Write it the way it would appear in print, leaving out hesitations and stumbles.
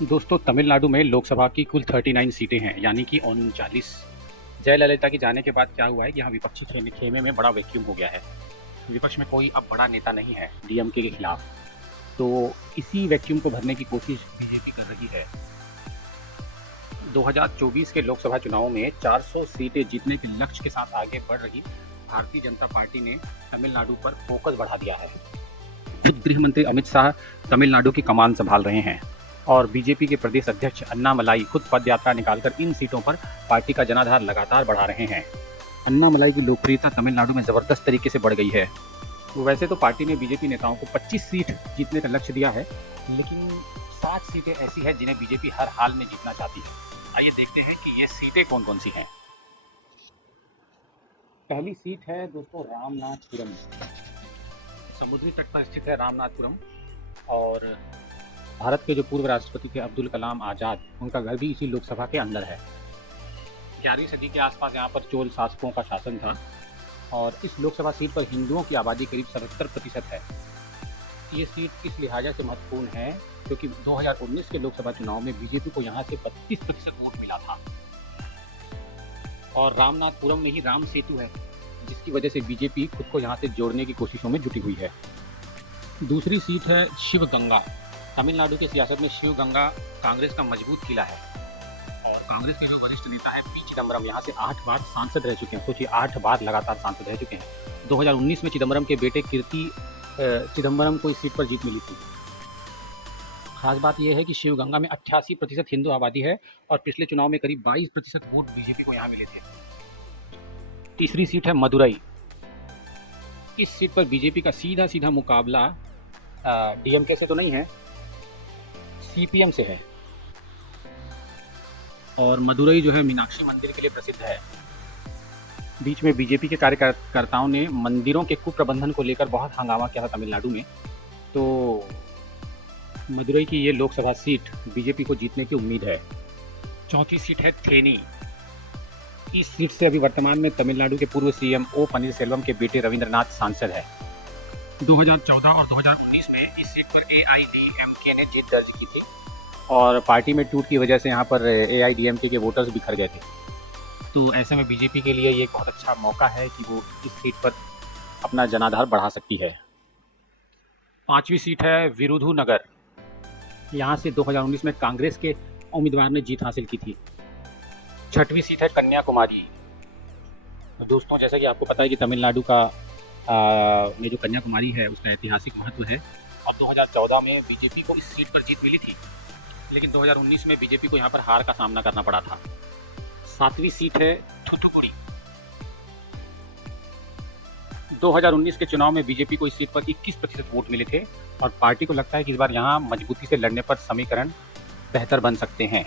दोस्तों तमिलनाडु में लोकसभा की कुल 39 सीटें हैं, यानी कि 39। जयललिता के जाने के बाद क्या हुआ है कि यहाँ विपक्षी खेमे में बड़ा वैक्यूम हो गया है। विपक्ष में कोई अब बड़ा नेता नहीं है डीएमके के खिलाफ, तो इसी वैक्यूम को भरने की कोशिश बीजेपी कर रही है। 2024 के लोकसभा चुनावों में 400 सीटें जीतने के लक्ष्य के साथ आगे बढ़ रही भारतीय जनता पार्टी ने तमिलनाडु पर फोकस बढ़ा दिया है। गृह मंत्री अमित शाह तमिलनाडु की कमान संभाल रहे हैं और बीजेपी के प्रदेश अध्यक्ष अन्नामलाई खुद पद यात्रा निकालकर इन सीटों पर पार्टी का जनाधार लगातार बढ़ा रहे हैं। अन्नामलाई की लोकप्रियता तमिलनाडु में ज़बरदस्त तरीके से बढ़ गई है। वैसे तो पार्टी ने बीजेपी नेताओं को 25 सीट जीतने का लक्ष्य दिया है, लेकिन 60 सीटें ऐसी हैं जिन्हें बीजेपी हर हाल में जीतना चाहती है। आइए देखते हैं कि ये सीटें कौन कौन सी हैं। पहली सीट है दोस्तों रामनाथपुरम। समुद्री तट पर स्थित है रामनाथपुरम और भारत के जो पूर्व राष्ट्रपति थे अब्दुल कलाम आज़ाद, उनका घर भी इसी लोकसभा के अंदर है। 11वीं सदी के आसपास यहाँ पर चोल शासकों का शासन था और इस लोकसभा सीट पर हिंदुओं की आबादी करीब 77% है। ये सीट इस लिहाजा से महत्वपूर्ण है क्योंकि 2019 के लोकसभा चुनाव में बीजेपी को यहाँ से 32% वोट मिला था और रामनाथपुरम में ही राम सेतु है, जिसकी वजह से बीजेपी खुद को यहाँ से जोड़ने की कोशिशों में जुटी हुई है। दूसरी सीट है शिवगंगा। तमिलनाडु की सियासत में शिवगंगा कांग्रेस का मजबूत किला है। कांग्रेस के जो वरिष्ठ नेता है पी चिदम्बरम यहाँ से 8 बार सांसद रह चुके हैं। सोचिए 8 बार लगातार सांसद रह चुके हैं। 2019 में चिदम्बरम के बेटे कीर्ति चिदम्बरम को इस सीट पर जीत मिली थी। खास बात यह है कि शिवगंगा में 88% हिंदू आबादी है और पिछले चुनाव में करीब 22% वोट बीजेपी को यहाँ मिले थे। तीसरी सीट है मदुरई। इस सीट पर बीजेपी का सीधा सीधा मुकाबला डीएमके से तो नहीं है, सीपीएम से है और मदुरई जो है मीनाक्षी मंदिर के लिए प्रसिद्ध है। बीच में बीजेपी के कार्यकर्ताओं ने मंदिरों के कुप्रबंधन को लेकर बहुत हंगामा किया था तमिलनाडु में, तो मदुरई की ये लोकसभा सीट बीजेपी को जीतने की उम्मीद है। चौथी सीट है थेनी। इस सीट से अभी वर्तमान में तमिलनाडु के पूर्व सीएम ओ पनीरसेल्वम के बेटे रविंद्रनाथ सांसद है। 2014 और 2019 में इस सीट पर एआईडीएमके ने जीत दर्ज की थी और पार्टी में टूट की वजह से यहाँ पर एआईडीएमके के वोटर्स बिखर गए थे। तो ऐसे में बीजेपी के लिए ये एक बहुत अच्छा मौका है कि वो इस सीट पर अपना जनाधार बढ़ा सकती है। पांचवी सीट है विरुधुनगर। यहाँ से 2019 में कांग्रेस के उम्मीदवार ने जीत हासिल की थी। छठवीं सीट है कन्याकुमारी। दोस्तों जैसा कि आपको पता है कि तमिलनाडु का में जो कन्याकुमारी है उसका ऐतिहासिक महत्व है और 2014 में बीजेपी को इस सीट पर जीत मिली थी, लेकिन 2019 में बीजेपी को यहाँ पर हार का सामना करना पड़ा था। सातवीं सीट है थूथुकुडी। 2019 के चुनाव में बीजेपी को इस सीट पर 21% वोट मिले थे और पार्टी को लगता है कि इस बार यहाँ मजबूती से लड़ने पर समीकरण बेहतर बन सकते हैं।